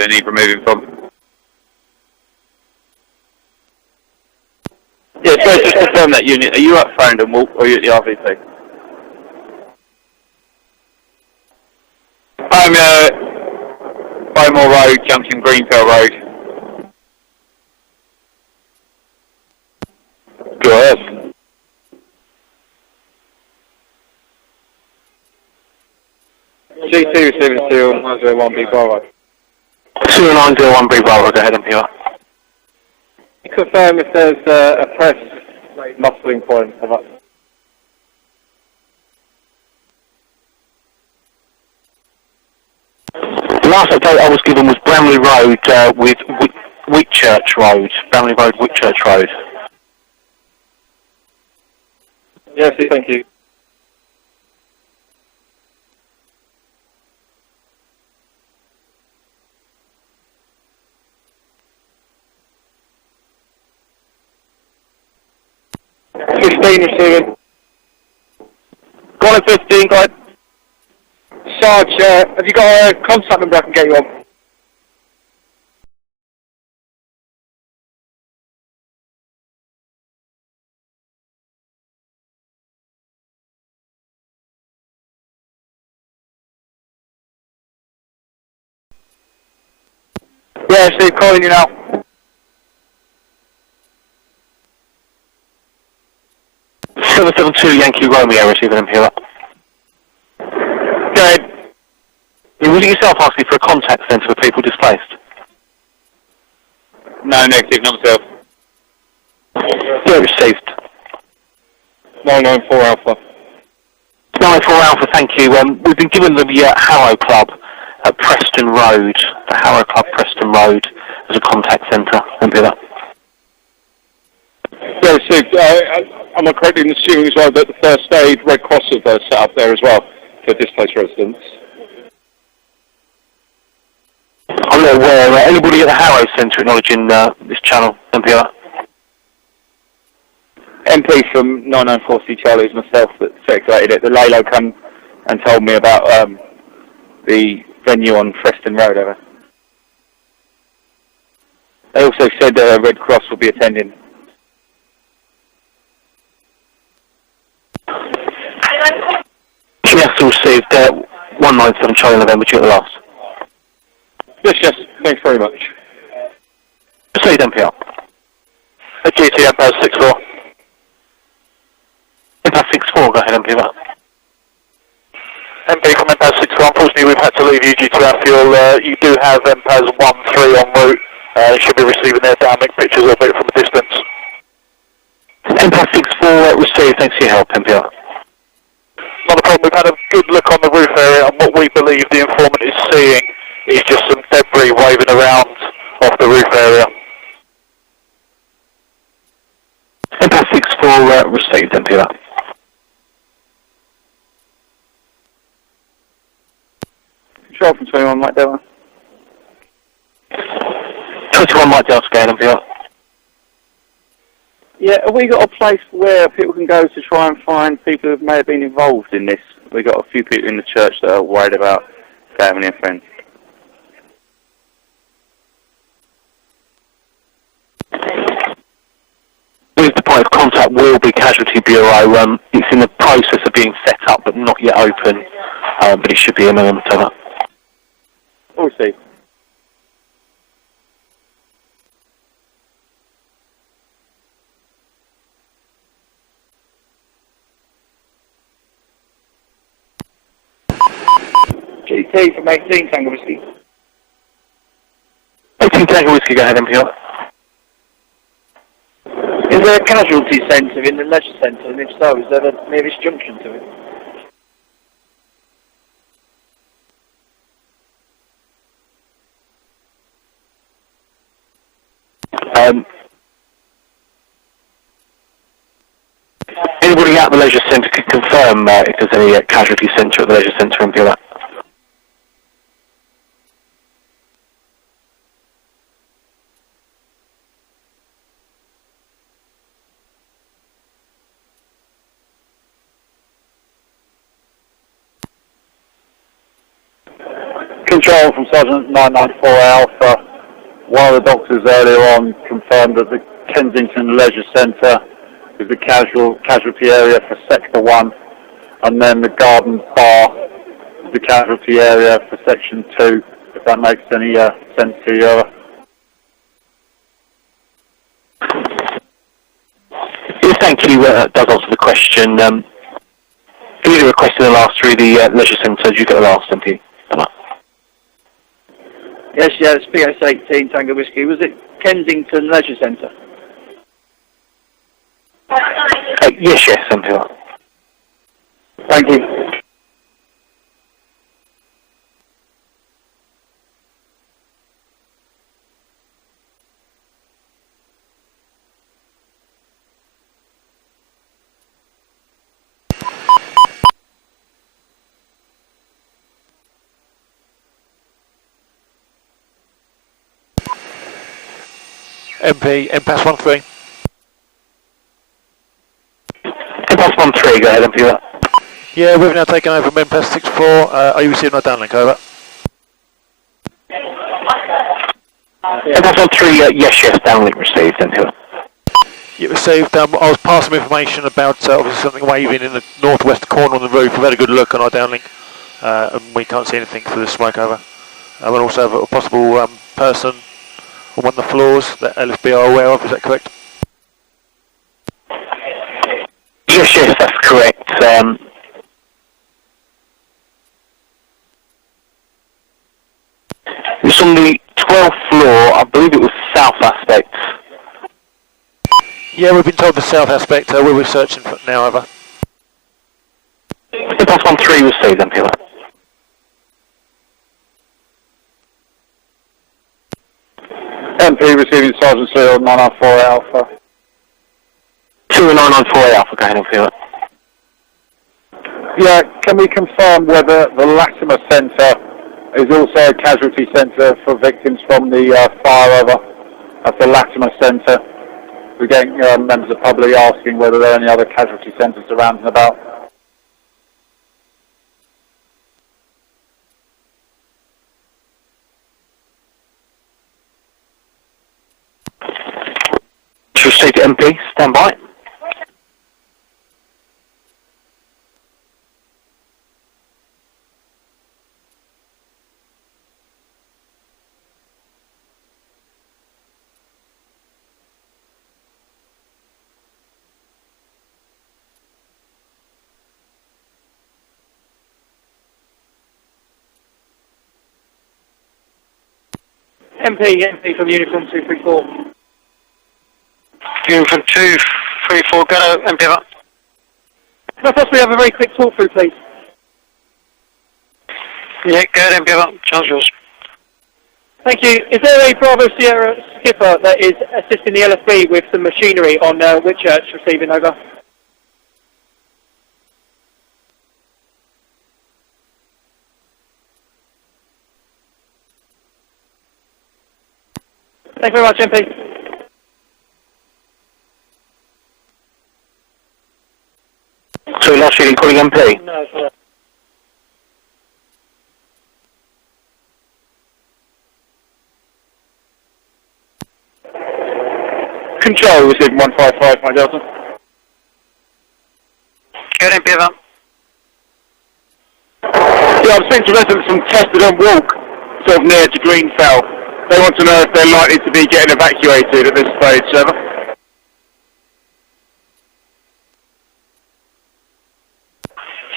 they need removing from. Yeah, so just confirm that unit. Are you at Farringdon Walk or are you at the RVP? I'm Bowmore Road, Junction Greenfield Road. Go ahead. G2 receiving 20901 B Bravo. 20901 B Bravo, go ahead and PR. Confirm if there's a press mustering point of that. The last update I was given was Bramley Road with Whitchurch Road. Bramley Road, Whitchurch Road. Yes, thank you. Receiving. Go on at 15, go ahead. Sarge, have you got a contact number I can get you on? Yeah, Steve, calling you now. .772 Yankee Romeo receiving MPR. Go ahead. Was it yourself asking for a contact centre for people displaced? No, negative, not myself. Yeah, received. 994 Alpha. 94 Alpha, thank you. We've been given the Harrow Club at Preston Road, the Harrow Club Preston Road, as a contact centre. MPR. Yeah, received. Am I correct in assuming as well that the First Aid Red Cross have set up there as well for displaced residents? I'm not aware. Anybody at the Harrow Centre acknowledging this channel, MPR? MP from 994C Charlie is myself that circulated it. The Lalo come and told me about the venue on Preston Road over. They also said that Red Cross will be attending. Yes, received 197 Charlie November due at the last. Yes, thanks very much. Proceed, MPR. At GT Empire 64. Empire 64, go ahead, MPR. MP from Empire 64, unfortunately we've had to leave you due to our fuel. You do have Empires 1-3 en route. You should be receiving their dynamic pictures of it from a distance. Empire 64 received, thanks for your help, MPR. Not a problem, we've had a good look on the roof area and what we believe the informant is seeing is just some debris waving around off the roof area. Empire 64 received, MPR. Control from 21, Mike Delta. 21 Mike Delta, go ahead, MPR. Yeah, have we got a place where people can go to try and find people who may have been involved in this? We've got a few people in the church that are worried about family and friends. With the point of contact will be Casualty Bureau. It's in the process of being set up but not yet open, but it should be a moment of that. We'll see. GT from 18 Tango Whiskey. 18 Tango Whiskey, go ahead, MPR. Is there a casualty centre in the leisure centre, and if so, is there the nearest junction to it? Anybody at the leisure centre can confirm if there's any casualty centre at the leisure centre, MPR. Control from Sergeant 994 Alpha. One of the doctors earlier on confirmed that the Kensington Leisure Centre is the casualty area for Sector 1, and then the Garden Bar is the casualty area for Section 2, if that makes any sense to you. Yes, thank you. That does answer the question. You requested the last through the leisure centre. Did you get the last, MP? Yes, yeah, it's PS18 Tango Whiskey. Was it Kensington Leisure Centre? Yes, MP. Thank you. MP, MPAS 13. MPAS 13, go ahead, MP. Yeah, we've now taken over from MPAS 64. Are you receiving our downlink? Over. MPAS 13, yes, downlink received, MP. You received, I was passing information about obviously something waving in the northwest corner on the roof. We've had a good look on our downlink, and we can't see anything through the smoke. Over. And also have a possible person on one of the floors that LSB are aware of. Is that correct? Yes, that's correct. It's on the 12th floor. I believe it was south aspect. Yeah, we've been told the south aspect. We're researching for now. Over. MPAS 13 received, MP. MP receiving Sergeant Serial 994 Alpha. 2994 Alpha, go ahead, MP. Yeah, can we confirm whether the Latimer Centre is also a casualty centre for victims from the fire over at the Latimer Centre? We're getting members of the public asking whether there are any other casualty centres around and about. Received, MP, stand by. MP from Uniform 234. Uniform 234, go, MP. Can I possibly have a very quick talk through, please? Yeah, go ahead, MP. Chance yours. Thank you. Is there a Bravo Sierra skipper that is assisting the LFB with some machinery on Whitchurch receiving? Over? Thank you very much, MP. So last year, calling MP? No, sorry. Control receiving 155, my Delta. Go ahead, MP. Yeah, I'm speaking to residents from Chesterton Walk, sort of near to Greenfell. They want to know if they're likely to be getting evacuated at this stage, Trevor.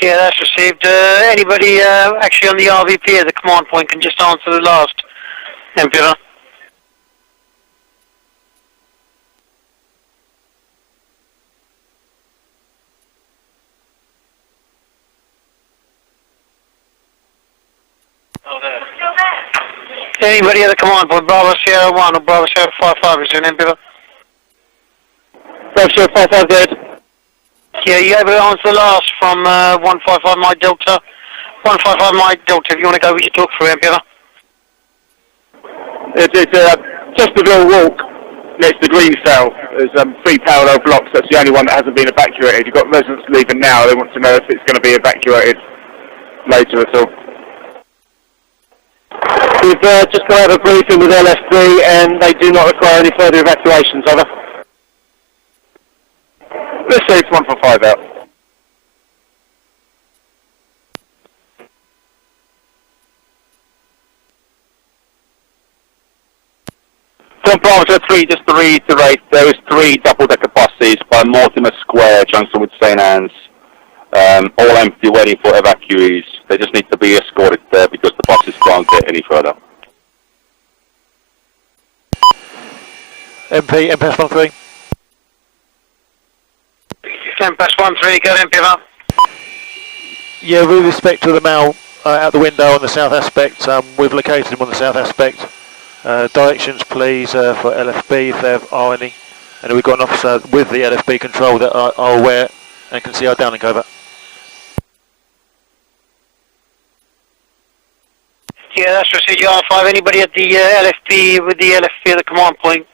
Yeah, that's received. Anybody actually on the RVP at the command point can just answer the last, MP. Anybody at the command point, Bravo Sierra 1 or Bravo Sierra 55 is doing MP. Bravo Sierra 55 dead. Yeah, you able to answer the last from 155 Mike Delta? 155 Mike Delta, if you want to go with your talk through, MP. It's Chesterton Walk next to Greenfell. There's 3 parallel blocks. That's the only one that hasn't been evacuated. You've got residents leaving now. They want to know if it's going to be evacuated later at all. We've just got to have a briefing with LSD and they do not require any further evacuations, over. Received 145 out. From Bravo 3, just to reiterate, there is 3 double-decker buses by Mortimer Square, junction with St. Anne's. All empty, waiting for evacuees. They just need to be escorted there because the buses can't get any further. MP, MPS 13. MPS 13, go ahead, MP. Yeah, with respect to the male out the window on the south aspect, we've located him on the south aspect. Directions please for LFB if there are any. And we've got an officer with the LFB control that are aware and can see our downlink, over. Yeah, that's received. You R5. Anybody at the LFB with the LFB at the command point?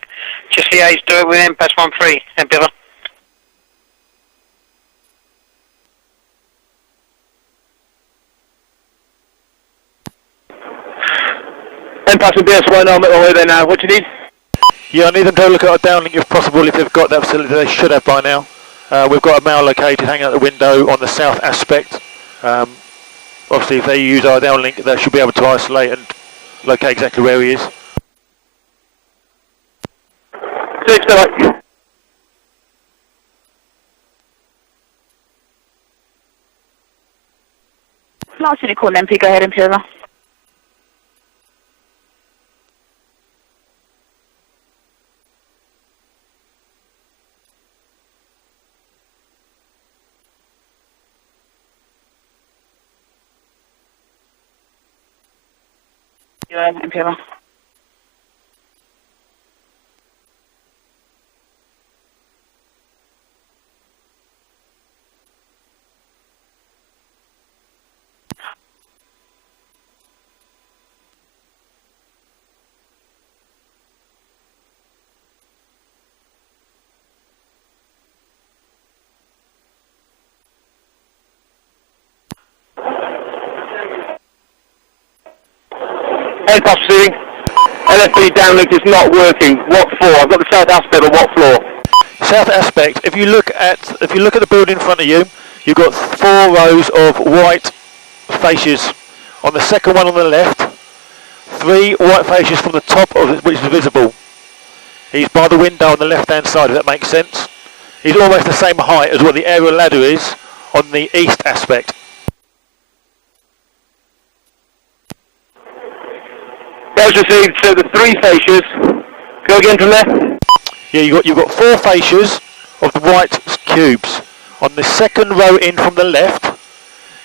Just liaise do it with MPS 13. MP. MPS and BS1, I'm at the way there now. What do you need? Yeah, I need them to look at our downlink if possible, if they've got that facility. They should have by now. We've got a male located hanging out the window on the south aspect. Obviously, if they use our downlink, they should be able to isolate and locate exactly where he is. 6, right. Last unit call MP, go ahead, MP, over. MP, over. MPS receiving. LFB downlink is not working. What floor? I've got the south aspect, but what floor? South aspect. If you look at the building in front of you, you've got 4 rows of white fascias. On the second one on the left, 3 white fascias from the top of it, which is visible. He's by the window on the left-hand side. If that makes sense. He's almost the same height as what the aerial ladder is on the east aspect. Those received. So the 3 fascias. Go again from there. Yeah, you've got 4 fascias of the white cubes. On the second row in from the left,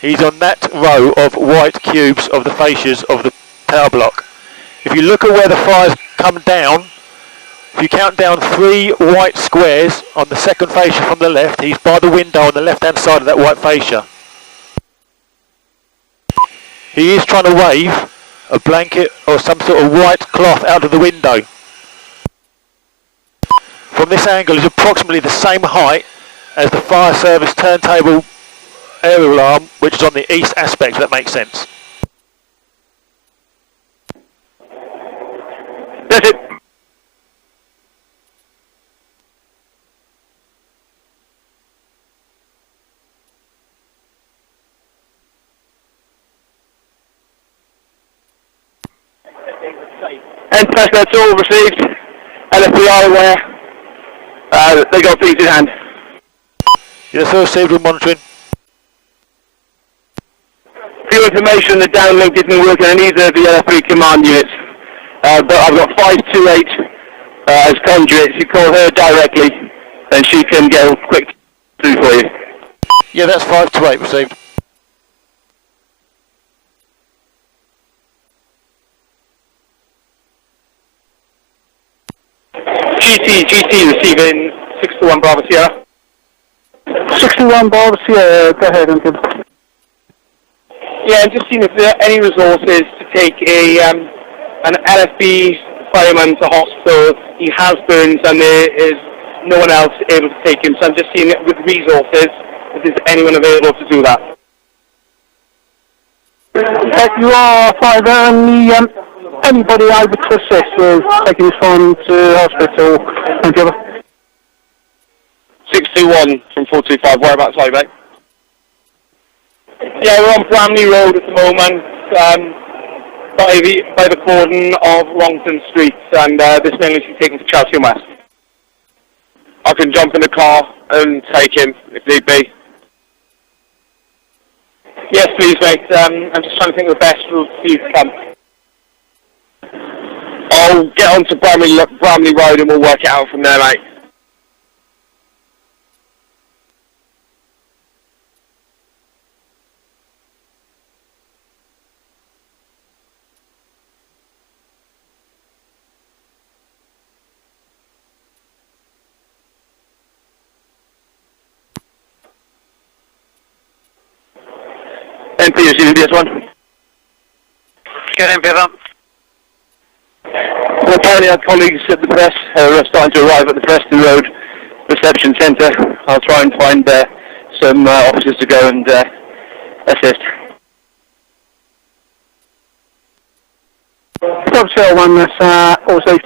he's on that row of white cubes of the fascias of the tower block. If you look at where the fires come down, if you count down 3 white squares on the second fascia from the left, he's by the window on the left-hand side of that white fascia. He is trying to wave a blanket or some sort of white cloth out of the window. From this angle is approximately the same height as the fire service turntable aerial arm, which is on the east aspect, if that makes sense. That's it. MPS, that's all received. LFB are aware. They got these in hand. Yes, sir, received and monitoring. For your information, the downlink isn't working on either of the LFB command units. But I've got 528 as conduits. You call her directly, then she can get a quick through for you. Yeah, that's 528 received. GT receiving 621 Bravo Sierra. 61 Bravo Sierra, go ahead, Uncle. Yeah, I'm just seeing if there are any resources to take an LFB fireman to hospital. He has burns and there is no one else able to take him. So I'm just seeing it with resources, if there's anyone available to do that. You are 5 on the Anybody able to assist with taking this one to hospital? Thank you. 621 from 425, whereabouts are you, mate? Yeah, we're on Bramley Road at the moment, by the cordon of Longton Street, and this man is taken to Chelsea West. I can jump in the car and take him if need be. Yes, please, mate. I'm just trying to think of the best route for you to come. I'll get onto Bramley Road and we'll work it out from there, mate. MP, you see this one? Get MP up. Well, apparently our colleagues at the press are starting to arrive at the Preston Road reception centre. I'll try and find some officers to go and assist. Hotel 1, that's also.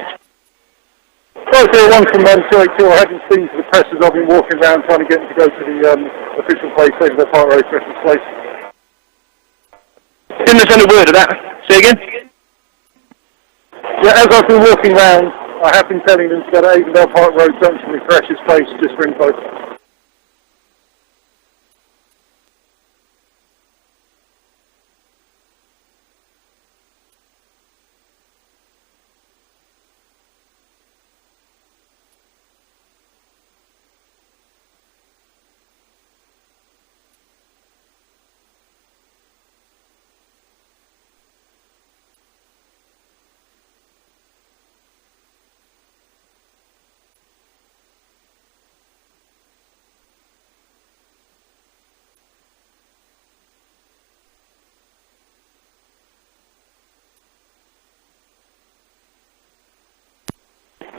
Hotel 1 from 282, I haven't seen to the press as I've been walking around trying to get them to go to the official place, over the Park Road Christmas place. Didn't understand a word of that. Say again? Yeah, as I've been walking around, I have been telling them to go to Avondale Park Road Junction, the Precious Place, just for info.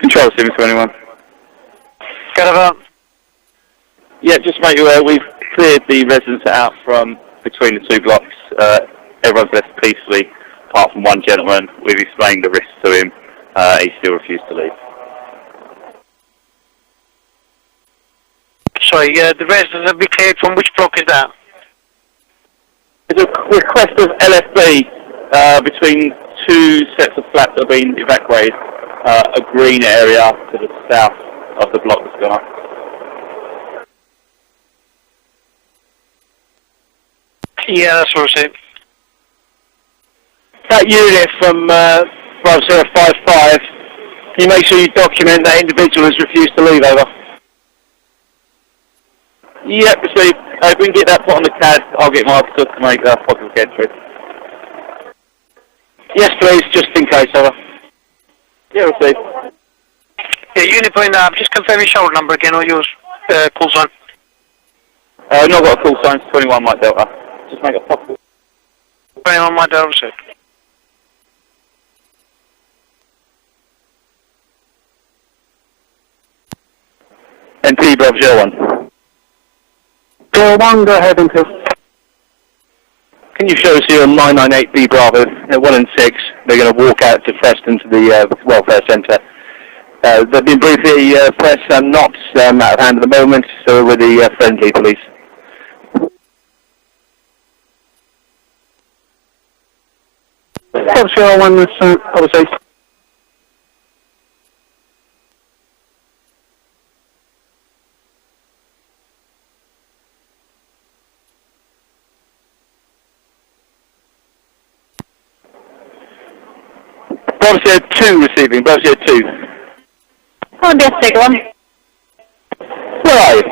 Control 721. Get up. Yeah, just make you aware, we've cleared the residents out from between the two blocks. Everyone's left peacefully, apart from one gentleman. We've explained the risks to him. He still refused to leave. Sorry, the residents have been cleared from which block is that? It's a request of LFB between two sets of flats that have been evacuated. A green area to the south of the block that's gone up. Yeah, that's what I said. That unit from 5055, can you make sure you document that individual has refused to leave, over? Yep, received. If we can get that put on the CAD, I'll get my officer to make a possible entry. Yes, please, just in case, over. Yeah, received. Yeah, unit point up. Just confirm your shoulder number again or yours call sign. Not got a call sign, 21 Mike Delta. Just make a possible. 21 my Delta, sir. NP Bravo 01. 1, go ahead and Can you show us here on 998B Bravo, 1 and 6, they're going to walk out to Preston to the welfare centre. They've been briefed the press not out of hand at the moment, so we're with the friendly police. Hotel 1, that's obviously. Bravo 2 receiving, Bravo 2. Oh, yes, take one. Where are you?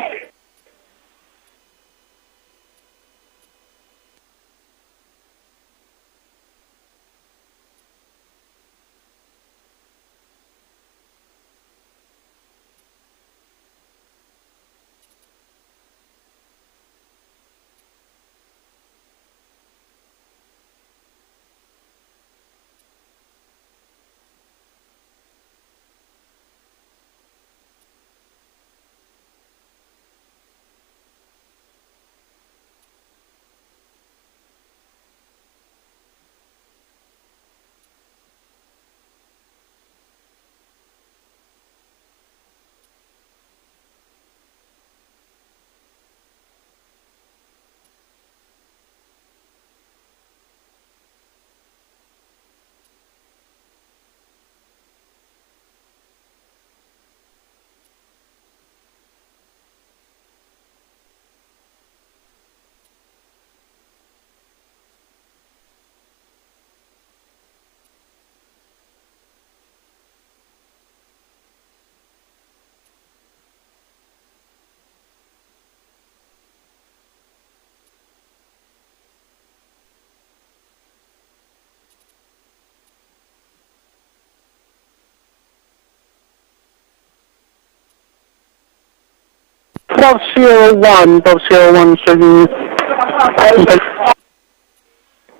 Bravo Sierra 1, Bravo Sierra 1, so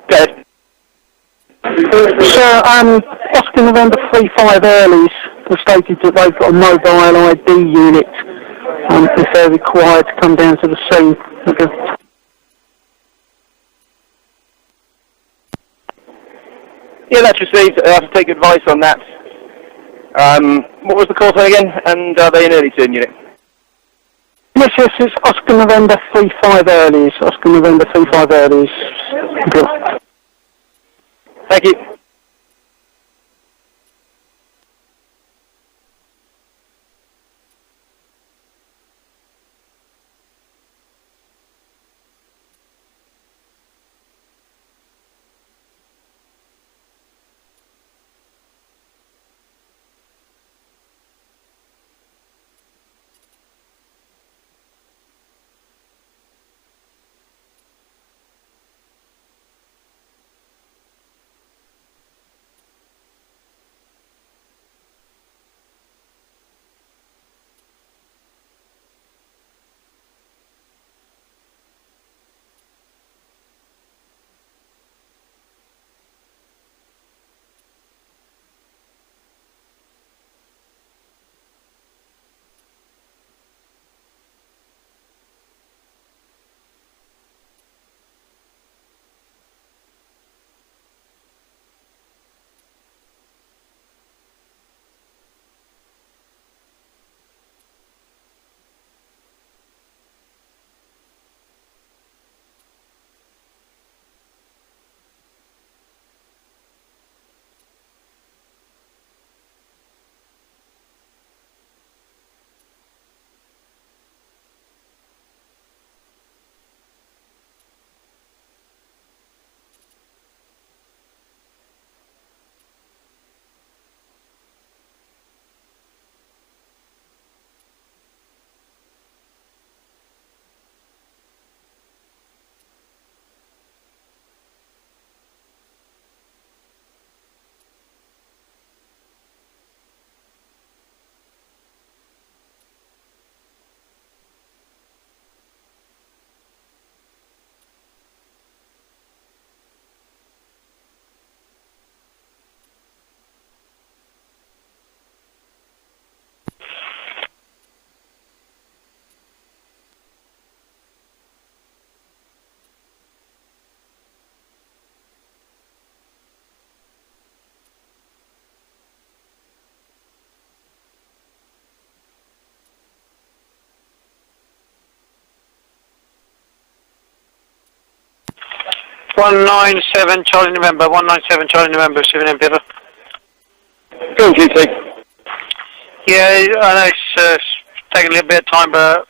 Dead. Sir, Oscar November 35 Earlies have stated that they've got a mobile ID unit, if they're required to come down to the scene. Okay. Yeah, that's received. I have to take advice on that. What was the call sign again? And are they an early turn unit? Yes, it's Oscar November 35 Earlies, Oscar November 35 Earlies. Okay. Thank you. One 197 Charlie November, 197 Charlie November, 7 Pipper. Go on, GT. Yeah, I know it's taking a little bit of time, but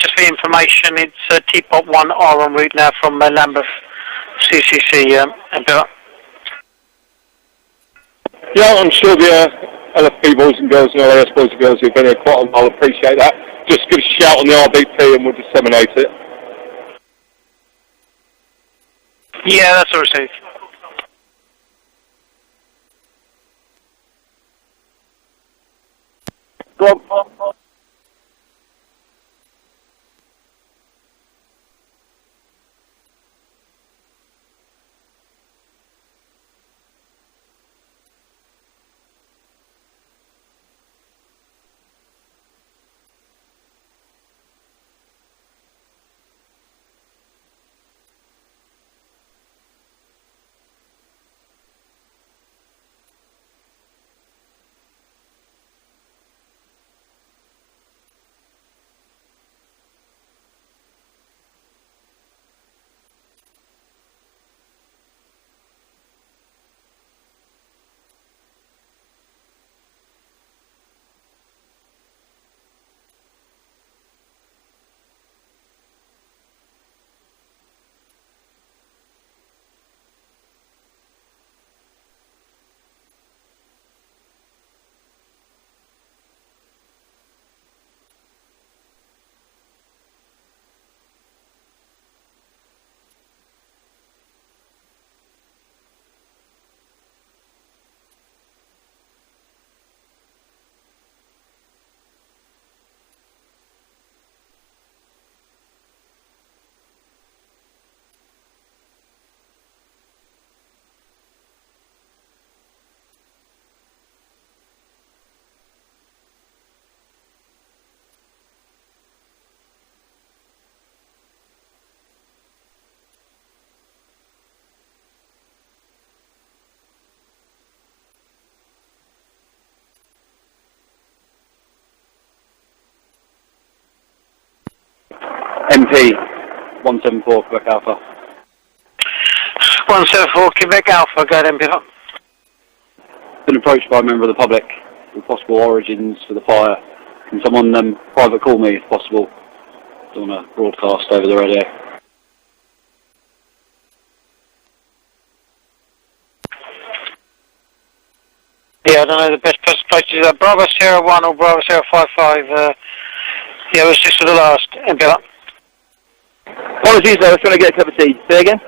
just for information, it's T-Pop 1R en route now from Lambeth CCC, and Pipper. Yeah, I'm sure the LFP boys and girls and LAS boys and girls who've been here quite a while appreciate that. Just give us a shout on the RBP and we'll disseminate it. Yeah, that's all received. Go on. MP 174 Quebec Alpha. 174 Quebec Alpha, go ahead, MP. Been approached by a member of the public with possible origins for the fire. Can someone private call me if possible? Don't want to broadcast over the radio. Yeah, I don't know the best places. Bravo Sierra 1 or Bravo Sierra 55. Yeah, it was just for the last. MP. Apologies, I was trying to get a cup of tea. Say again?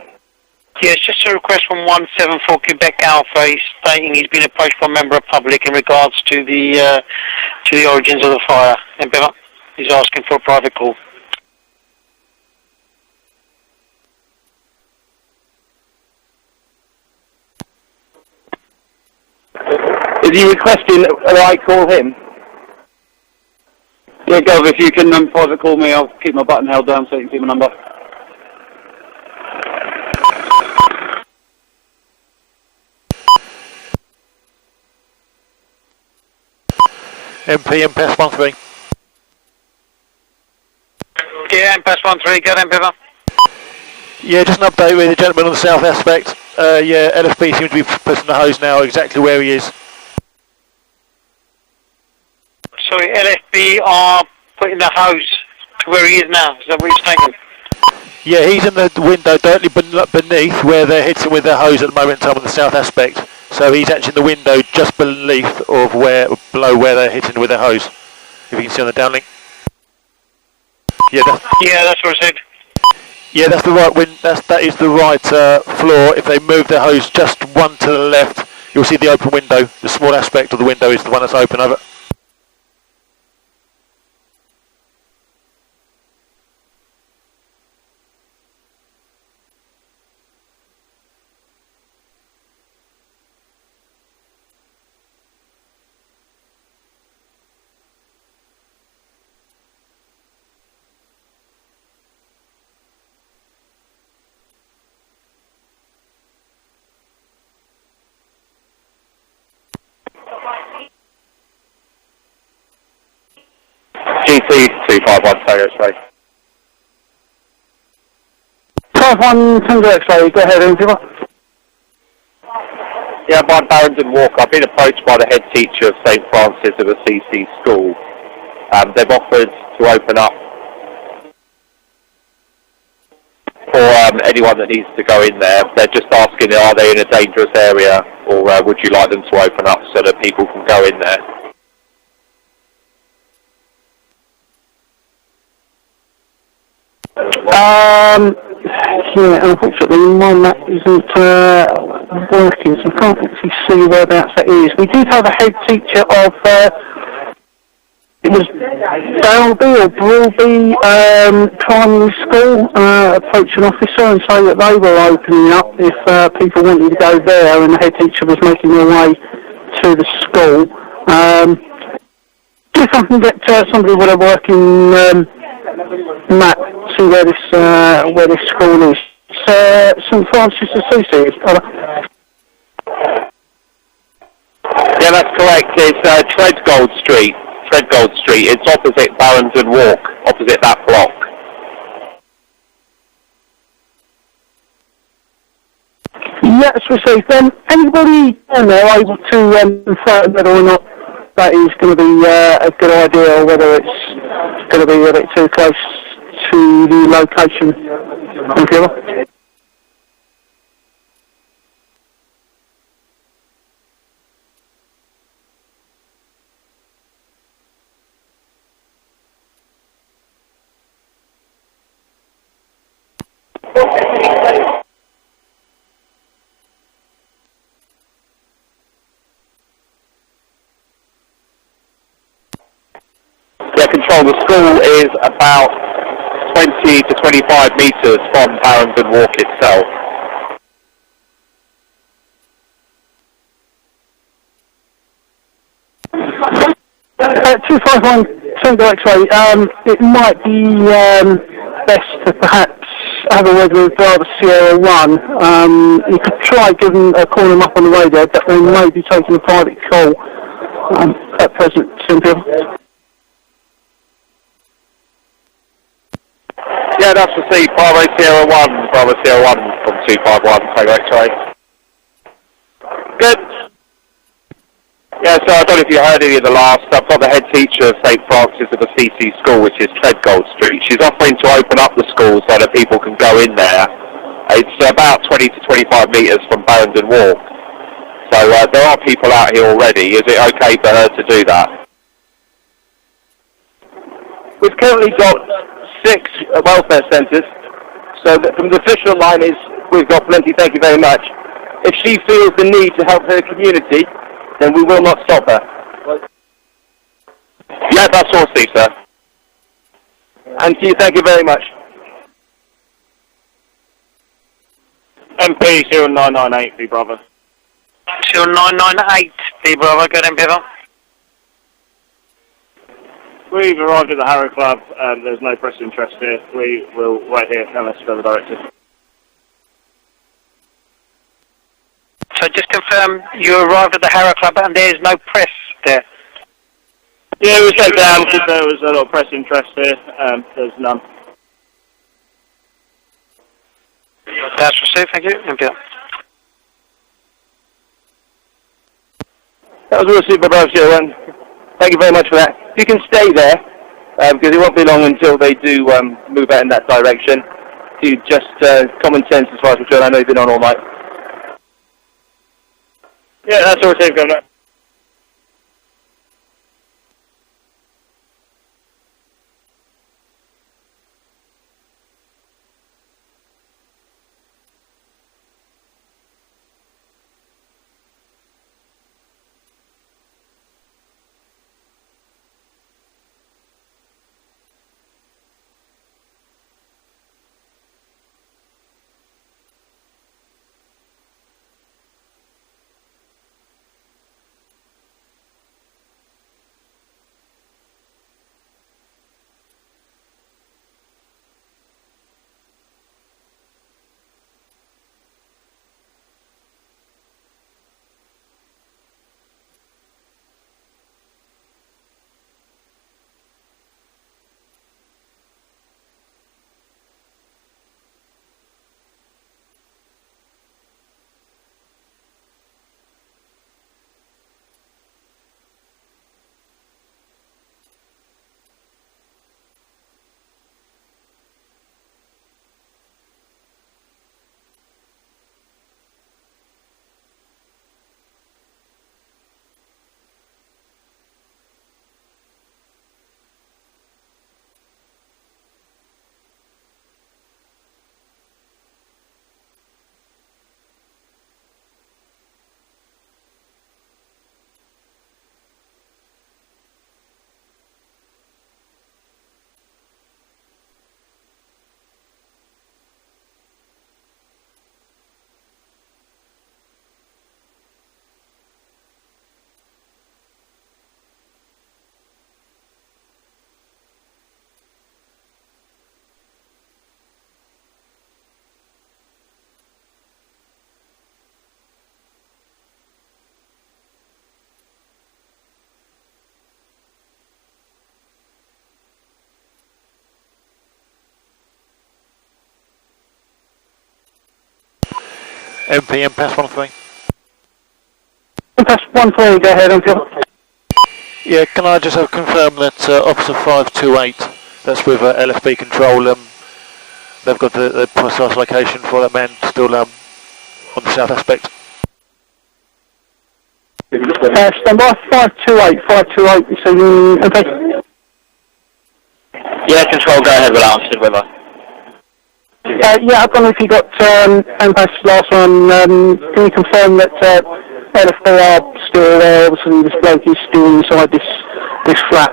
Yeah, it's just a request from 174 Quebec Alpha. He's stating he's been approached by a member of the public in regards to the origins of the fire. MP. He's asking for a private call. Is he requesting that I call him? Yeah, Gov, if you can private call me, I'll keep my button held down so you can see my number. MP, MPS 13. Yeah, MPS 13, go ahead, MP. Yeah, just an update with the gentleman on the south aspect. Yeah, LFB seems to be pressing the hose now, exactly where he is. Sorry, LFB are putting the hose to where he is now. Is that what he's saying? Yeah, he's in the window directly beneath where they're hitting with their hose at the moment in time on the south aspect. So he's actually in the window just beneath of below where they're hitting with their hose. If you can see on the downlink. Yeah, that's what I said. Yeah, that's the right that is the right floor. If they move their hose just one to the left, you'll see the open window. The small aspect of the window is the one that's open. Over. GT251 Tango X-ray. 51 Tango X-ray, go ahead, MP. Yeah, I'm Barrington Walker. I've been approached by the head teacher of St Francis of Assisi School. They've offered to open up for anyone that needs to go in there. They're just asking, are they in a dangerous area, or would you like them to open up so that people can go in there? Yeah, unfortunately my map isn't working, so I can't actually see whereabouts that is. We did have a head teacher of, it was Dalby or Broadby Primary School, approach an officer and say that they were opening up if people wanted to go there, and the head teacher was making their way to the school. If I can get somebody with a working map, see where this school is. St Francis Assisi. Yeah, that's correct. It's Treadgold Street. Treadgold Street. It's opposite Barrington Walk, opposite that block. Yes, received. Anybody down there able to confirm whether or not that is going to be a good idea, or whether it's going to be a bit too close to the location? Thank you. Yeah, control. The school is about 20 to 25 metres from Barrington Walk itself. At 251 Tango X-ray, it might be best to perhaps have a word with Bravo Sierra 1. You could try calling them up on the radio, but they may be taking a private call at present, simple. Yeah, Yeah, that's received. Bravo Sierra 1 from 251, take X-ray. Good. Yeah, so I don't know if you heard any of the last. I've got the head teacher of St. Francis of Assisi School, which is Treadgold Street. She's offering to open up the school so that people can go in there. It's about 20 to 25 metres from Barrington Walk. So there are people out here already. Is it okay for her to do that? We've currently got 6 welfare centres, so from the official line is we've got plenty, thank you very much. If she feels the need to help her community, then we will not stop her. Yeah, that's all, Steve, sir. And to you, thank you very much. MP 0998, B Bravo. 0998, B Bravo, go ahead, Beaver. We've arrived at the Harrow Club. There's no press interest here. We will wait here unless further directed. So just confirm you arrived at the Harrow Club and there's no press there. Yeah, we sat down because there was a lot of press interest here. There's none. That's received, thank you. MP. That was all super bravo, and thank you very much for that. You can stay there, because it won't be long until they do move out in that direction. To just common sense as far as we're concerned. I know you've been on all night. Yeah, that's all received, Governor. MP, pass 13. Pass 13, go ahead, until. Yeah, can I just have confirm that Officer 528, that's with LFB control, they've got the precise location for that man still on the south aspect? Stand by, 528, you see, okay. Yeah, control, go ahead with Ansted with her. Yeah, I don't know if you got MPAS last one. Can you confirm that LFB are still there? Obviously, this bloke is still inside this flat.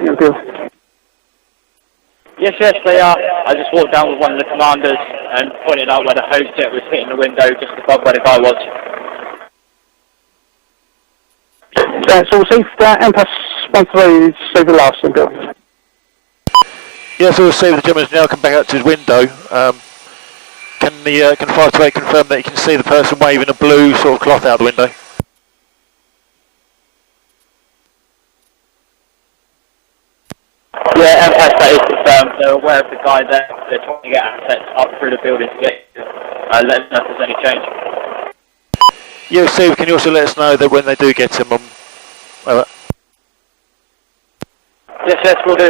Yes, they are. I just walked down with one of the commanders and pointed out where the hose jet was hitting the window just above where the guy was. That's all received. MPAS 13 is the last one, Bill. Yes, we'll see the gentleman's now come back out to his window. Can 528 confirm that you can see the person waving a blue sort of cloth out the window? Yeah, MPAS, that is confirmed. they're aware of the guy there. They're trying to get assets up through the building to get let us know if there's any change. Yeah, Steve, can you also let us know that when they do get him, Yes, we'll do.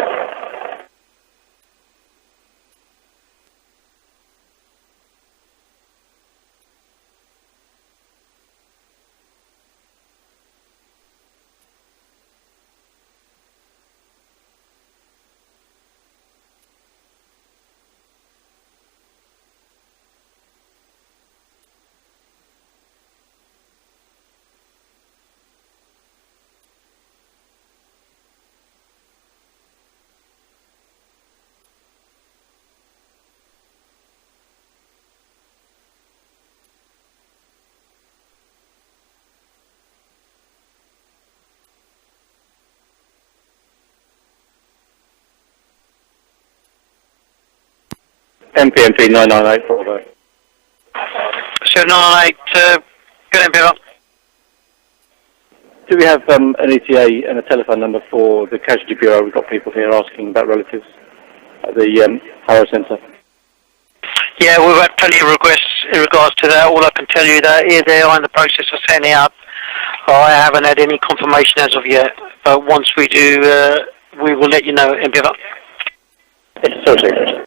MPMP 998 Bravo. 798, go ahead, Beaver. Do we have an ETA and a telephone number for the Casualty Bureau? We've got people here asking about relatives at the Harrow Centre. Yeah, we've had plenty of requests in regards to that. All I can tell you that they are in the process of setting it up. I haven't had any confirmation as of yet, but once we do, we will let you know, Beaver. It's so serious.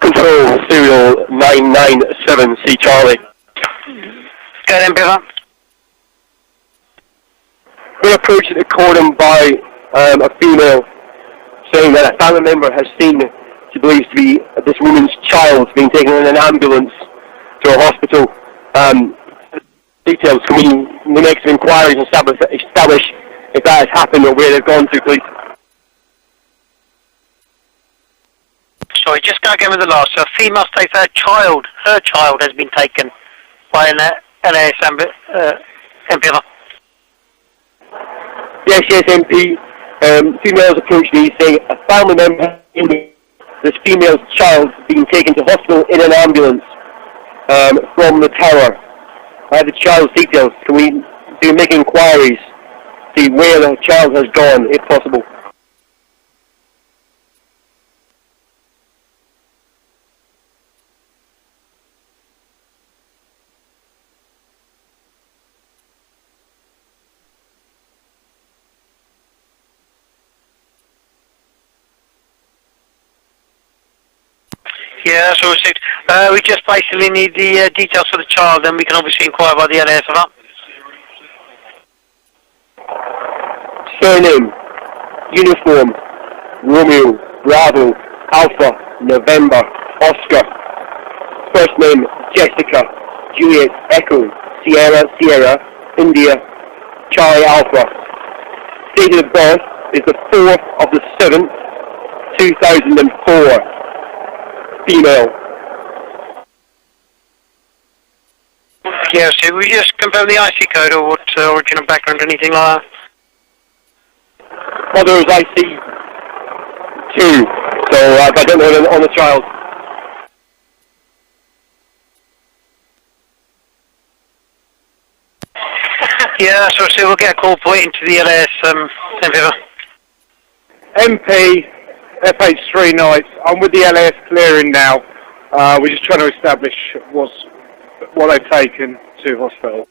Control serial 997C Charlie. Go ahead, Beaver. We're approaching the cordon by a female saying that a family member has seen, she believes to be this woman's child being taken in an ambulance to a hospital. Details, can we make some inquiries and establish if that has happened or where they've gone to, please? Sorry, just go again with the last. So a female states her child has been taken by an LAS MP. Yes, MP. Females approached me saying a family member in this female's child being taken to hospital in an ambulance from the tower. I have the child's details. Can we make inquiries, see where the child has gone, if possible? Yeah, that's all received. We just basically need the details for the child, then we can obviously inquire by the LAS for that. Surname, uniform, Romeo, Bravo, Alpha, November, Oscar. First name, Jessica, Juliet, Echo, Sierra, Sierra, India, Charlie Alpha. Date of birth is the 4th of the 7th, 2004. Female. Yeah, so we just confirm the IC code or what original background or anything like that? Mother is IC 2, so I don't know on the child. Yeah, so we'll get a call point into the LAS, Endeavour. MP, FH3 nights. I'm with the LAS clearing now. We're just trying to establish what they've taken to hospital.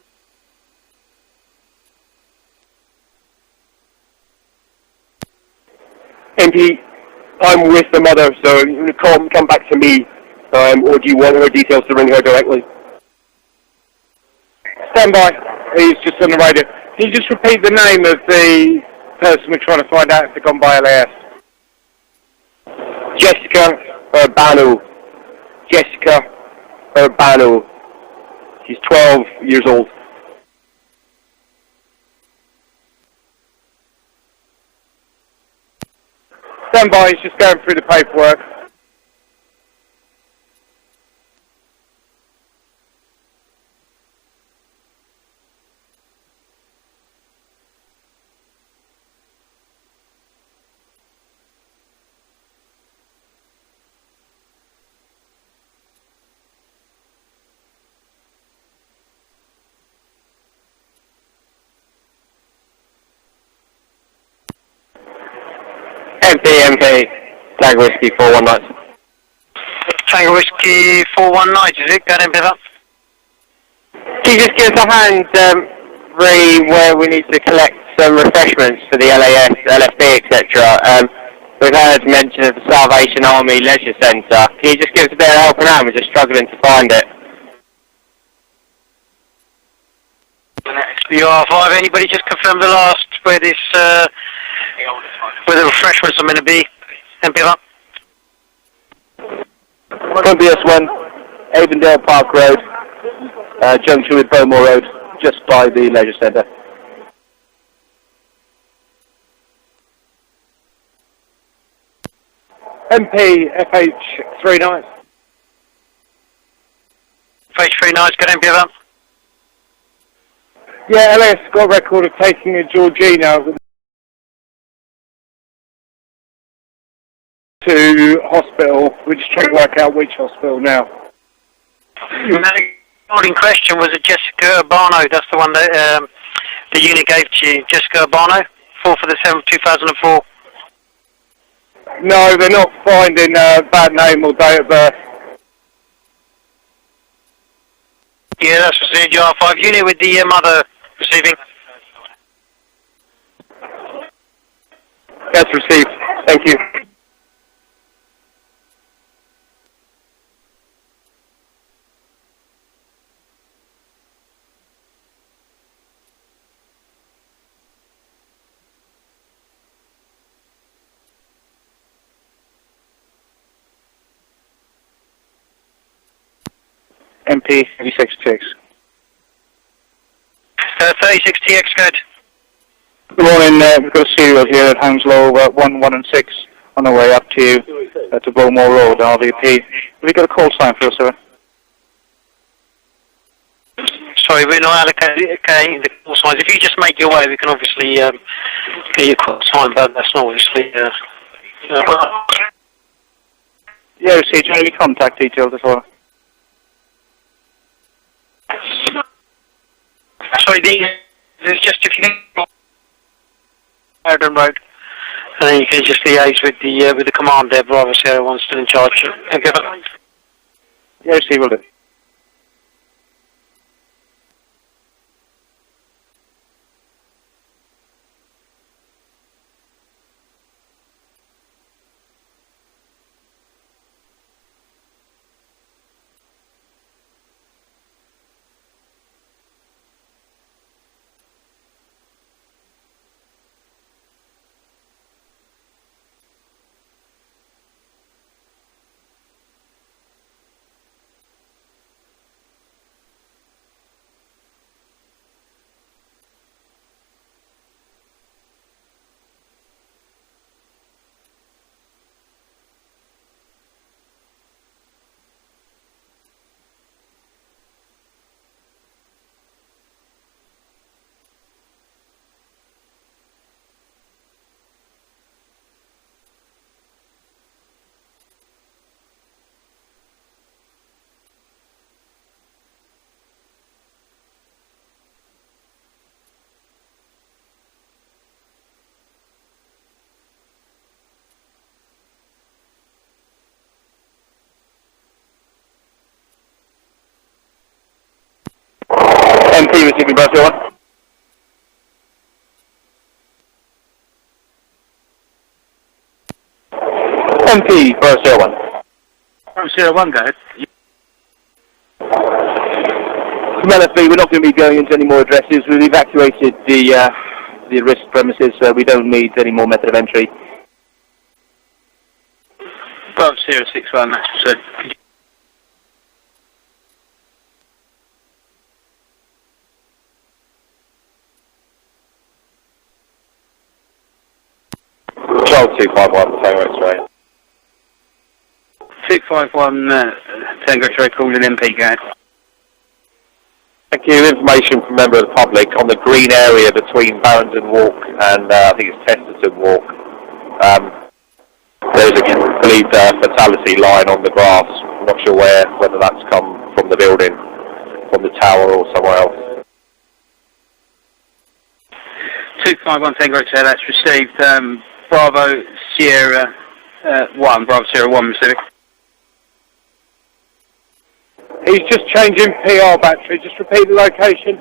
MP, I'm with the mother, so you can come back to me, or do you want her details to ring her directly? Stand by. He's just on the radio. Can you just repeat the name of the person we're trying to find out if they've gone by LAS? Jessica Urbano. Jessica Urbano. She's 12 years old. Stand by. He's just going through the paperwork. MP, Tag Whiskey 419. Tango Whiskey 419, is it? Go ahead and pick up. Can you just give us a hand, Ray, where we need to collect some refreshments for the LAS, LFB, etc. We've heard mention of the Salvation Army Leisure Centre. Can you just give us a bit of help around? We're just struggling to find it. UR5, anybody just confirm the last where this, where the refreshments are meant to be? And pick up. From BS1, Avondale Park Road, junction with Bowmore Road, just by the Leisure Centre. MP, FH3 nights. FH3 nights, go ahead and pick up. Yeah, LAS got a record of taking a Georgina to hospital. We're just trying to work out which hospital now. The call in question was a Jessica Urbano. That's the one that the unit gave to you. Jessica Urbano, 4th of the 7th, 2004. No, they're not finding a bad name or date of birth. Yeah, that's received. UR5 unit with the mother receiving. That's received. Thank you. MP 36TX. 36TX code. Good morning, we've got a serial here at Hounslow, 1, 1 and 6, on the way up to you, to Bowmore Road, RVP. Have you got a call sign for us, sir? Sorry, we're not allocating the call signs. If you just make your way, we can obviously get your call sign, but that's not obviously... Yeah, see, do you have any contact details as well? Sorry, there's just if you can... Adam Road, and then you can just liaise with the command there, Bravo Sierra 1 still in charge. Okay. Yeah, see, will do. MP receiving Bravo 01. MP Bravo 01. Bravo 01, go ahead. From LFB, we're not going to be going into any more addresses. We've evacuated the risk premises, so we don't need any more method of entry. Bravo 061, that's so. Charles 251, Tango X-ray. 251, Tango X-ray calling MP, go ahead. Thank you. Information from a member of the public on the green area between Barrington Walk and I think it's Testerton Walk. There's a believed fatality lying on the grass. I'm not sure whether that's come from the building, from the tower or somewhere else. 251 Tango X-ray, that's received. Bravo Sierra 1, Bravo Sierra 1 receiving. He's just changing PR battery. Just repeat the location.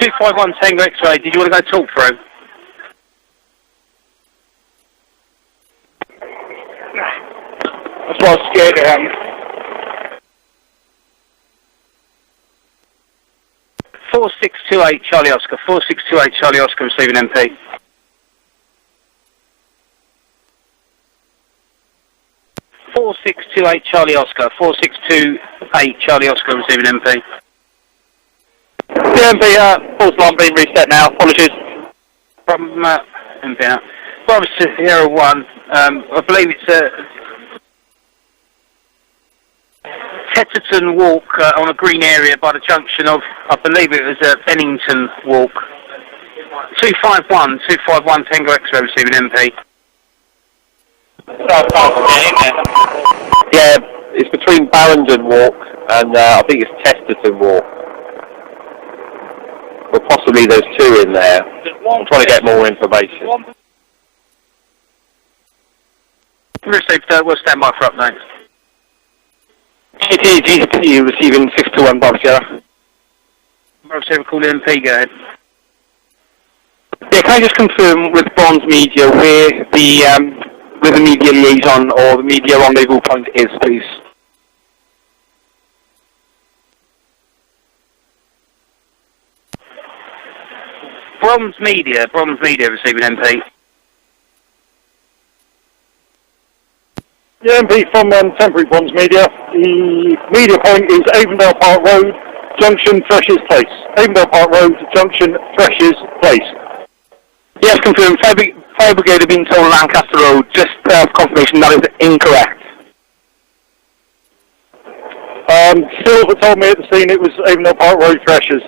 251 Tango X-ray, did you want to go talk through? That's why I was scared of him. 4628 Charlie Oscar, 4628 Charlie Oscar receiving MP. Four 4628 Charlie Oscar, 4628 Charlie Oscar receiving MP. The MP, false alarm being reset now. Apologies. From MP now. Bravo Sierra 1, I believe it's Testerton Walk on a green area by the junction of, I believe it was Bennington Walk. 251 Tango X-ray receiving MP. Yeah, it's between Barrington Walk and I think it's Testerton Walk. Or possibly there's two in there. I'm trying to get more information. Received, we'll stand by for updates. GT receiving 621 Bravo Sierra. Bravo Sierra call MP, go ahead. Yeah, can I just confirm with Bronze Media where the media liaison or the media rendezvous point is, please? Bronze Media receiving MP. Yeah, MP from Temporary Bronze Media. The media point is Avondale Park Road, Junction, Threshers Place. Avondale Park Road, Junction, Threshers Place. Yes, confirmed. Fire Brigade have been told Lancaster Road. Just confirmation that is incorrect. Silver told me at the scene it was Avondale Park Road, Threshers.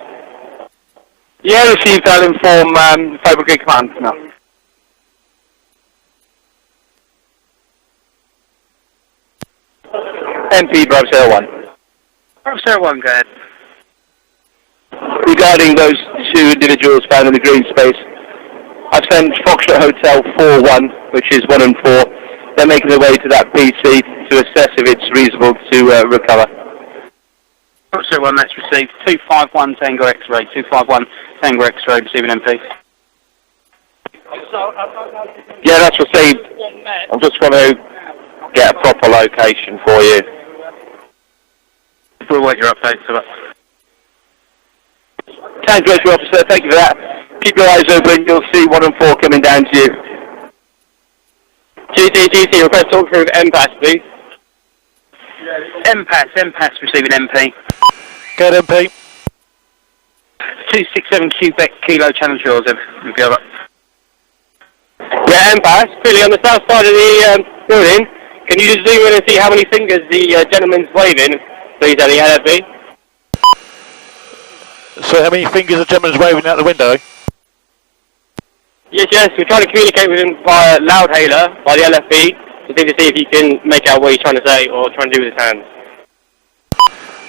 Yeah, received. I'll inform Fire Brigade Command now. MP Bravo 01. Bravo 01, go ahead. Regarding those two individuals found in the green space, I've sent Foxtrot Hotel 4-1, which is 1 and 4. They're making their way to that PC to assess if it's reasonable to recover. Bravo 01, that's received. 251 Tango X-ray, 251 Tango X-ray receiving MP. Yeah, that's received. I'm just going to get a proper location for you. We'll wait your updates to that. Tango X-ray officer, thank you for that. Keep your eyes open, you'll see 1 and 4 coming down to you. GT, request talk through MPAS, please. MPAS receiving MP. Go ahead, MP. 267 Quebec Kilo Channel Shores, MP over. Yeah, MPAS, clearly on the south side of the building. Can you just zoom in and see how many fingers the gentleman's waving, please, at the LFB? So how many fingers the gentleman's waving out the window? Yes, we're trying to communicate with him via loudhailer, by the LFB, to see if he can make out what he's trying to say or trying to do with his hands.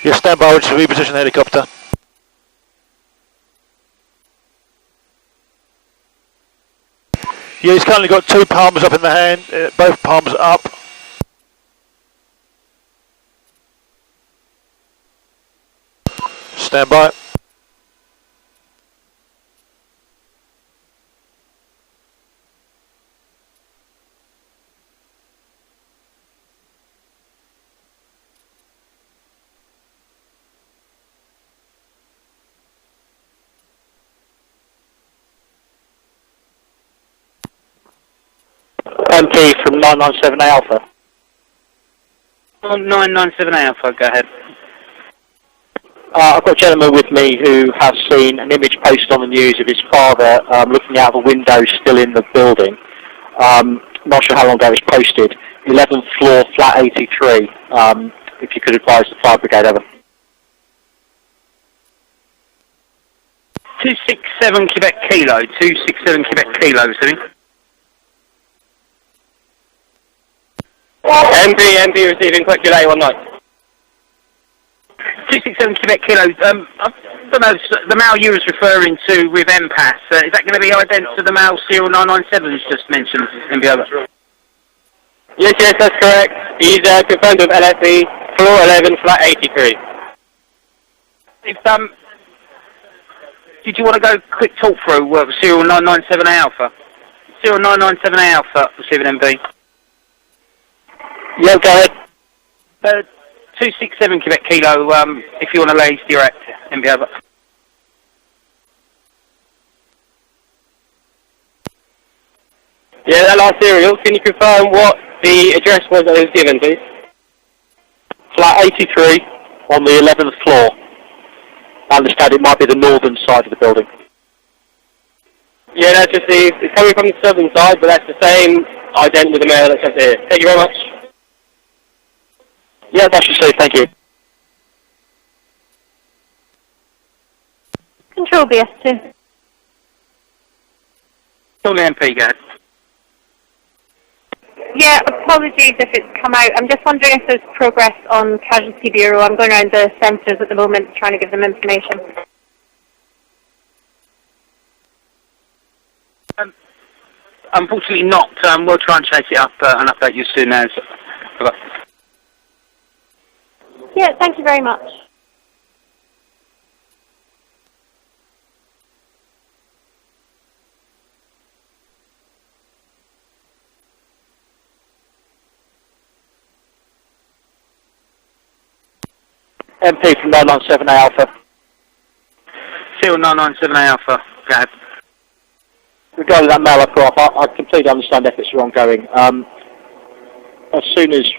Yeah, stand by, just reposition the helicopter. Yeah, he's currently got 2 palms up in the hand, both palms up. stand by. MP from 997 Alpha. 997 Alpha, go ahead. I've got a gentleman with me who has seen an image posted on the news of his father looking out of a window still in the building. Not sure how long ago it was posted. 11th floor, flat 83. If you could advise the fire brigade over. 267 Quebec Kilo, 267 Quebec Kilo, Simi. MP receiving quick delay 19. 267 Quebec Kilo, I don't know, the male you was referring to with MPAS, is that going to be identical to the male serial 997 just mentioned, MB over? Yes, that's correct. He's confirmed with LFE, floor 11, flat 83. Did you want to go quick talk through serial 997 Alpha? Serial 997 Alpha, receiving MB. Yeah, go ahead. 267 Quebec Kilo, if you want to lace direct, MB over. Yeah, that last serial. Can you confirm what the address was that was given, please? Flat 83 on the 11th floor. I understand it might be the northern side of the building. Yeah, that's received. It's coming from the southern side, but that's the same ident with the mail that's up here. Thank you very much. Yeah, that's received. Thank you. Control BS2. Call the MP, go ahead. Yeah, apologies if it's come out. I'm just wondering if there's progress on Casualty Bureau. I'm going around the centres at the moment trying to give them information. Unfortunately not. We'll try and chase it up and update you as soon as. Yeah, thank you very much. MP from 997 Alpha. Serial 997 Alpha, go ahead. Regarding that mail I've got, I completely understand efforts are ongoing. As soon as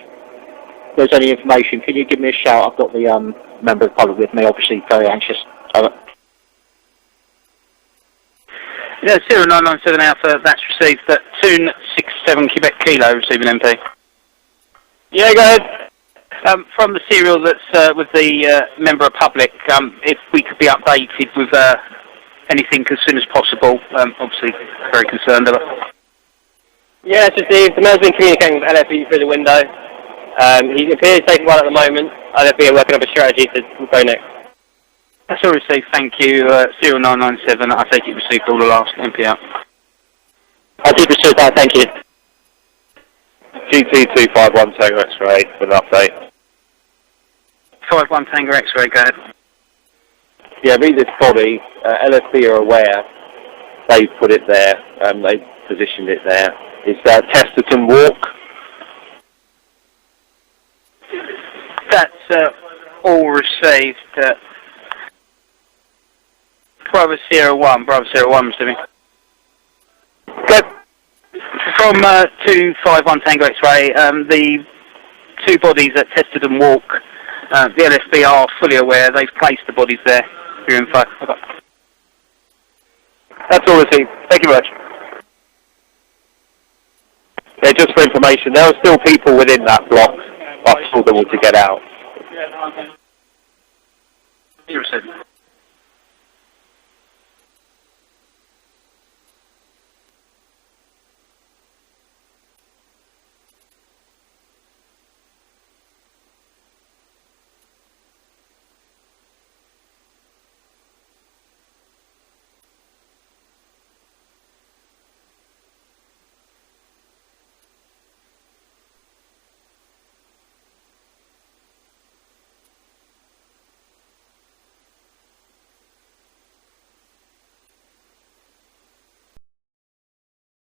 there's any information, can you give me a shout? I've got the member of the public with me, obviously very anxious. Over. Yeah, serial 997 Alpha, that's received at 267 Quebec Kilo, receiving MP. Yeah, go ahead. From the serial that's with the member of public, if we could be updated with anything as soon as possible, obviously very concerned about it. Yeah, it's received. The man's been communicating with LFE through the window. He appears taking one at the moment. LFE are working up a strategy to go next. That's all received, thank you. Serial 997, I take it received all the last MP out. I did receive that, thank you. GT251 Tango X-ray with an update. 51 Tango X-ray, go ahead. Yeah, read this body. LFB are aware. They've put it there. They've positioned it there. It's Testerton Walk. That's all received. Bravo 01, Jimmy. Good. From 251 Tango X-ray, the two bodies at Testerton Walk, the LFB are fully aware. They've placed the bodies there. For your info. That's all received. Thank you very much. Yeah, just for information, there are still people within that block. I've told them all to get out. You received.